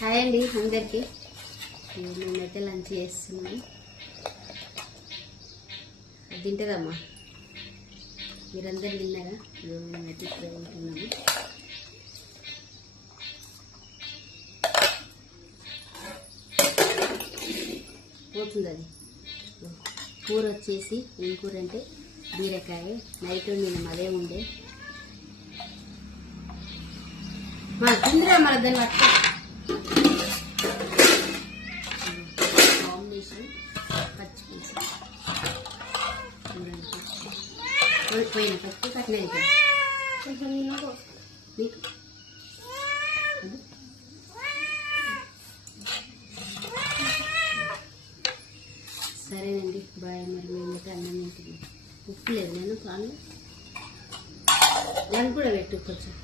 Hi అండి అందరికీ. మేమైతే లంచ్ చేస్తున్నాము. తింటారమ్మా, మీరందరూ తిన్నారా? మేమైతే ఇప్పుడు తింటున్నాము. పోతుంది అది. కూర వచ్చేసి ఏం కూర అంటే బీరకాయ. నైట్ నేను అదే ఉండే మా తిందిరా మన దాన్ని కాంబినేషన్ పచ్చిపులుసు పోయిన పచ్చి కట్టిన సరేనండి. బాయ్. మరి మేమైతే అన్నం తింటున్నాం. ఉప్పు లేదు నేను కానీ దాన్ని కూడా పెట్టు కొంచెం.